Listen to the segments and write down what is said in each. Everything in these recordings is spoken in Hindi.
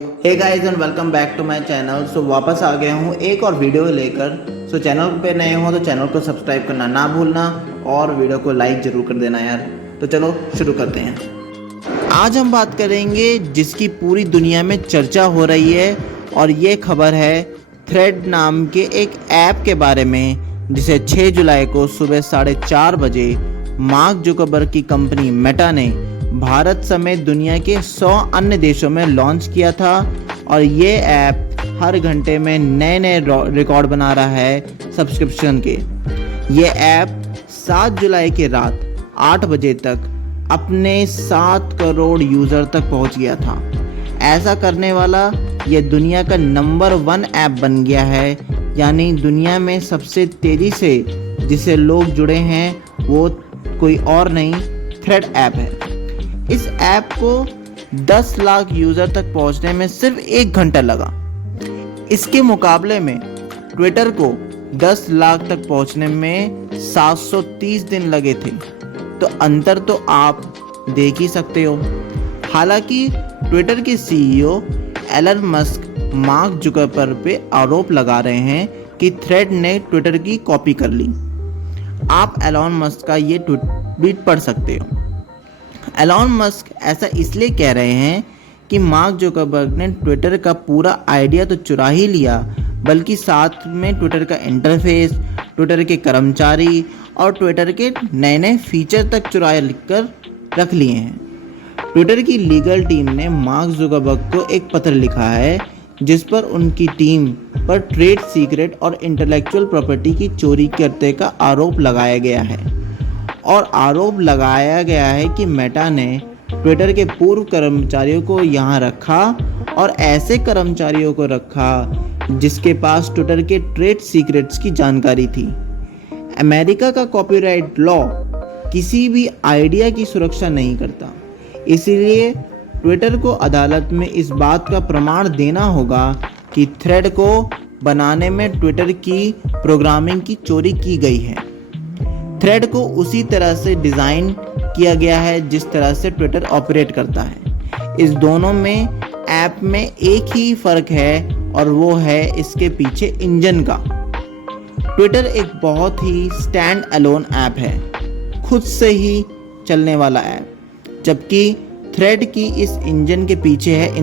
Hey guys and welcome back to my channel. So वापस आ गया हूँ एक और वीडियो लेकर। सो चैनल पे नए हो तो चैनल को सब्सक्राइब करना ना भूलना और वीडियो को लाइक ज़रूर कर देना यार। तो चलो शुरू करते हैं। आज हम बात करेंगे जिसकी पूरी दुनिया में चर्चा हो रही है और ये खबर है थ्रेड नाम के एक ऐप के बारे में, जिसे 6 जुलाई को सुबह 4:30 बजे मार्क जुकरबर्ग की कंपनी मेटा ने भारत समेत दुनिया के 100 अन्य देशों में लॉन्च किया था। और ये ऐप हर घंटे में नए नए रिकॉर्ड बना रहा है सब्सक्रिप्शन के। ये ऐप 7 जुलाई की रात 8 बजे तक अपने 7 करोड़ यूज़र तक पहुंच गया था। ऐसा करने वाला ये दुनिया का नंबर 1 ऐप बन गया है, यानी दुनिया में सबसे तेज़ी से जिसे लोग जुड़े हैं वो कोई और नहीं, थ्रेड ऐप है। इस ऐप को 10 लाख यूज़र तक पहुंचने में सिर्फ 1 घंटा लगा। इसके मुकाबले में ट्विटर को 10 लाख तक पहुंचने में 730 दिन लगे थे। तो अंतर तो आप देख ही सकते हो। हालांकि ट्विटर के CEO Elon Musk Mark Zuckerberg पे आरोप लगा रहे हैं कि थ्रेड ने ट्विटर की कॉपी कर ली। आप एलन मस्क का ये ट्वीट पढ़ सकते हो। एलन मस्क ऐसा इसलिए कह रहे हैं कि मार्क जुकरबर्ग ने ट्विटर का पूरा आइडिया तो चुरा ही लिया, बल्कि साथ में ट्विटर का इंटरफेस, ट्विटर के कर्मचारी और ट्विटर के नए नए फीचर तक चुरा कर रख लिए हैं। ट्विटर की लीगल टीम ने मार्क जुकरबर्ग को एक पत्र लिखा है जिस पर उनकी टीम पर ट्रेड सीक्रेट और इंटेलेक्चुअल प्रॉपर्टी की चोरी करने का आरोप लगाया गया है। और आरोप लगाया गया है कि मेटा ने ट्विटर के पूर्व कर्मचारियों को यहाँ रखा और ऐसे कर्मचारियों को रखा जिसके पास ट्विटर के ट्रेड सीक्रेट्स की जानकारी थी। अमेरिका का कॉपीराइट लॉ किसी भी आइडिया की सुरक्षा नहीं करता, इसीलिए ट्विटर को अदालत में इस बात का प्रमाण देना होगा कि थ्रेड को बनाने में ट्विटर की प्रोग्रामिंग की चोरी की गई है। थ्रेड को उसी तरह से डिज़ाइन किया गया है जिस तरह से ट्विटर ऑपरेट करता है। इस दोनों में ऐप में एक ही फ़र्क है और वो है इसके पीछे इंजन का। ट्विटर एक बहुत ही स्टैंड अलोन ऐप है, खुद से ही चलने वाला ऐप, जबकि थ्रेड की इस इंजन के पीछे है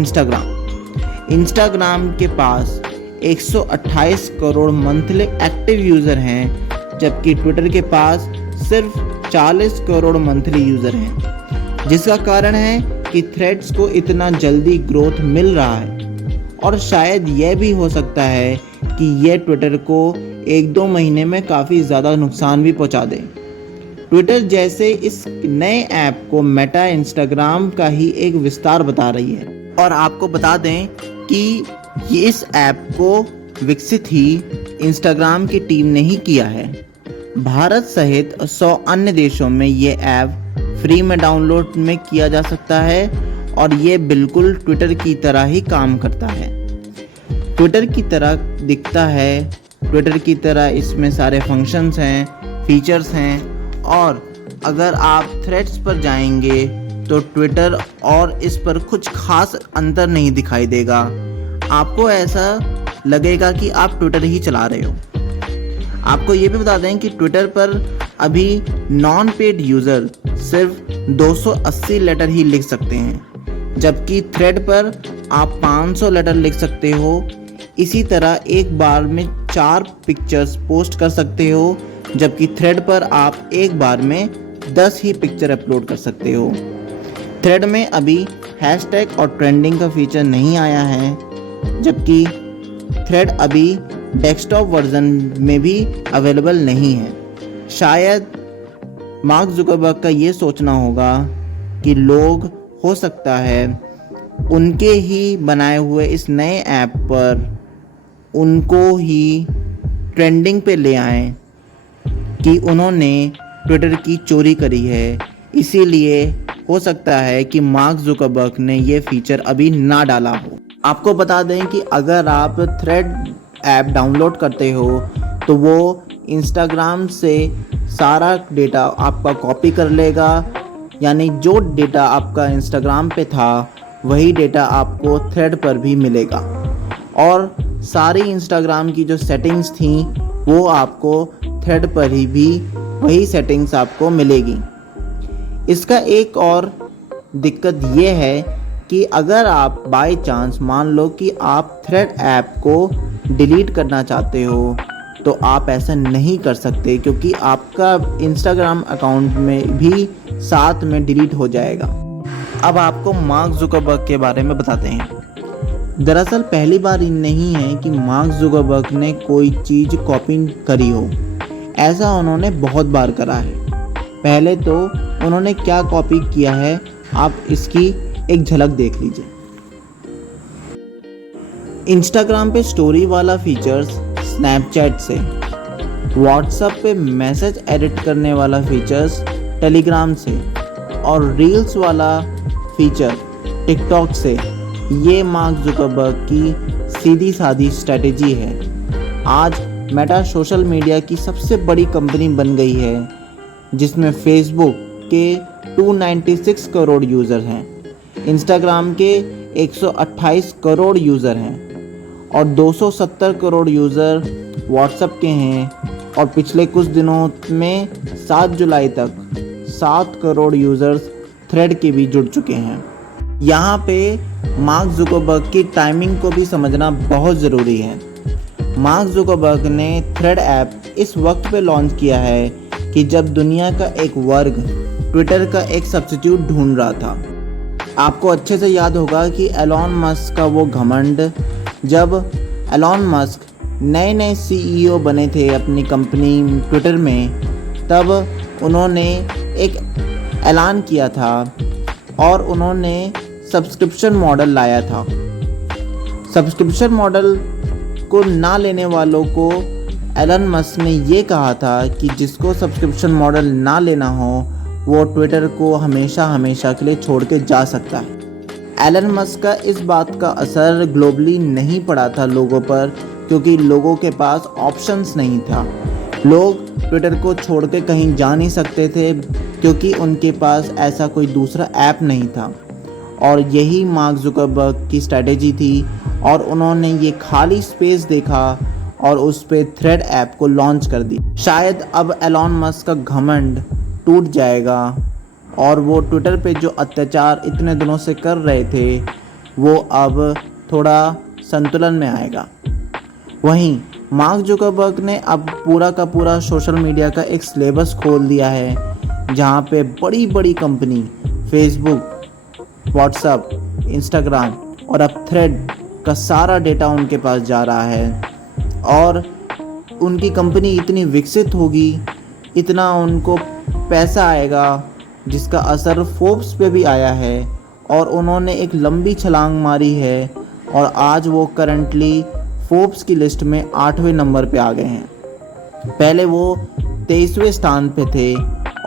इंस्टाग्राम के पास 128 करोड़ मंथली एक्टिव यूज़र हैं, जबकि ट्विटर के पास सिर्फ 40 करोड़ मंथली यूज़र हैं, जिसका कारण है कि थ्रेड्स को इतना जल्दी ग्रोथ मिल रहा है। और शायद यह भी हो सकता है कि यह ट्विटर को 1-2 महीने में काफ़ी ज़्यादा नुकसान भी पहुंचा दे। ट्विटर जैसे इस नए ऐप को मेटा इंस्टाग्राम का ही एक विस्तार बता रही है। और आपको बता दें कि ये इस ऐप को विकसित ही इंस्टाग्राम की टीम ने ही किया है। भारत सहित 100 अन्य देशों में ये ऐप फ्री में डाउनलोड में किया जा सकता है और ये बिल्कुल ट्विटर की तरह ही काम करता है। ट्विटर की तरह दिखता है, ट्विटर की तरह इसमें सारे फंक्शंस हैं, फीचर्स हैं। और अगर आप थ्रेड्स पर जाएंगे तो ट्विटर और इस पर कुछ खास अंतर नहीं दिखाई देगा। आपको ऐसा लगेगा कि आप ट्विटर ही चला रहे हो। आपको ये भी बता दें कि ट्विटर पर अभी नॉन पेड यूज़र सिर्फ 280 लेटर ही लिख सकते हैं, जबकि थ्रेड पर आप 500 लेटर लिख सकते हो। इसी तरह एक बार में 4 पिक्चर्स पोस्ट कर सकते हो, जबकि थ्रेड पर आप एक बार में 10 ही पिक्चर अपलोड कर सकते हो। थ्रेड में अभी हैशटैग और ट्रेंडिंग का फीचर नहीं आया है, जबकि थ्रेड अभी डेस्कटॉप वर्जन में भी अवेलेबल नहीं है। शायद मार्क जुकरबर्ग का ये सोचना होगा कि लोग हो सकता है उनके ही बनाए हुए इस नए ऐप पर उनको ही ट्रेंडिंग पे ले आएं कि उन्होंने ट्विटर की चोरी करी है। इसीलिए हो सकता है कि मार्क जुकरबर्ग ने ये फीचर अभी ना डाला हो। आपको बता दें कि अगर आप थ्रेड ऐप डाउनलोड करते हो तो वो इंस्टाग्राम से सारा डेटा आपका कॉपी कर लेगा, यानी जो डेटा आपका इंस्टाग्राम पे था वही डेटा आपको थ्रेड पर भी मिलेगा और सारी इंस्टाग्राम की जो सेटिंग्स थी वो आपको थ्रेड पर ही भी वही सेटिंग्स आपको मिलेगी। इसका एक और दिक्कत ये है कि अगर आप बाय चांस मान लो कि आप थ्रेड ऐप को डिलीट करना चाहते हो तो आप ऐसा नहीं कर सकते, क्योंकि आपका इंस्टाग्राम अकाउंट में भी साथ में डिलीट हो जाएगा। अब आपको मार्क जुकरबर्ग के बारे में बताते हैं। दरअसल पहली बार नहीं है कि मार्क जुकरबर्ग ने कोई चीज़ कॉपी करी हो, ऐसा उन्होंने बहुत बार करा है। पहले तो उन्होंने क्या कॉपी किया है आप इसकी एक झलक देख लीजिए। इंस्टाग्राम पे स्टोरी वाला फीचर्स स्नैपचैट से, व्हाट्सएप पे मैसेज एडिट करने वाला फीचर्स टेलीग्राम से और रील्स वाला फीचर टिकटॉक से। ये मार्क जुकरबर्ग की सीधी सादी स्ट्रैटेजी है। आज मेटा सोशल मीडिया की सबसे बड़ी कंपनी बन गई है, जिसमें फेसबुक के 296 करोड़ यूज़र हैं, इंस्टाग्राम के 128 करोड़ यूज़र हैं और 270 करोड़ यूज़र व्हाट्सएप के हैं और पिछले कुछ दिनों में 7 जुलाई तक 7 करोड़ यूज़र्स थ्रेड के भी जुड़ चुके हैं। यहाँ पे मार्क जुकरबर्ग की टाइमिंग को भी समझना बहुत ज़रूरी है। मार्क जुकरबर्ग ने थ्रेड ऐप इस वक्त पे लॉन्च किया है कि जब दुनिया का एक वर्ग ट्विटर का एक सब्स्टिट्यूट ढूंढ रहा था। आपको अच्छे से याद होगा कि एलॉन मस्क का वो घमंड, जब एलॉन मस्क नए CEO बने थे अपनी कंपनी ट्विटर में, तब उन्होंने एक ऐलान किया था और उन्होंने सब्सक्रिप्शन मॉडल लाया था। सब्सक्रिप्शन मॉडल को ना लेने वालों को एलन मस्क ने ये कहा था कि जिसको सब्सक्रिप्शन मॉडल ना लेना हो वो ट्विटर को हमेशा के लिए छोड़ के जा सकता है। एलन मस्क का इस बात का असर ग्लोबली नहीं पड़ा था लोगों पर, क्योंकि लोगों के पास ऑप्शंस नहीं था। लोग ट्विटर को छोड़ के कहीं जा नहीं सकते थे क्योंकि उनके पास ऐसा कोई दूसरा ऐप नहीं था। और यही मार्क जुकरबर्ग की स्ट्रैटेजी थी और उन्होंने ये खाली स्पेस देखा और उस पे थ्रेड ऐप को लॉन्च कर दी। शायद अब एलॉन मस्क का घमंड टूट जाएगा और वो ट्विटर पे जो अत्याचार इतने दिनों से कर रहे थे वो अब थोड़ा संतुलन में आएगा। वहीं मार्क जुकरबर्ग ने अब पूरा का पूरा सोशल मीडिया का एक सिलेबस खोल दिया है, जहाँ पे बड़ी बड़ी कंपनी फेसबुक, व्हाट्सएप, इंस्टाग्राम और अब थ्रेड का सारा डेटा उनके पास जा रहा है और उनकी कंपनी इतनी विकसित होगी, इतना उनको पैसा आएगा जिसका असर फोर्ब्स पे भी आया है और उन्होंने एक लंबी छलांग मारी है और आज वो करंटली फोर्ब्स की लिस्ट में 8वें नंबर पे आ गए हैं। पहले वो 23वें स्थान पे थे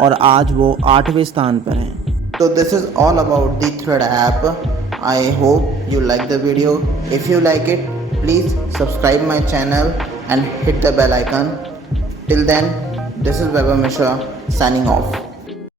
और आज वो 8वें स्थान पर हैं। तो this is all about the thread app. I hope you like the video. If you like it please subscribe my channel and hit the bell icon. Till then, this is Vaibhav Mishra signing off.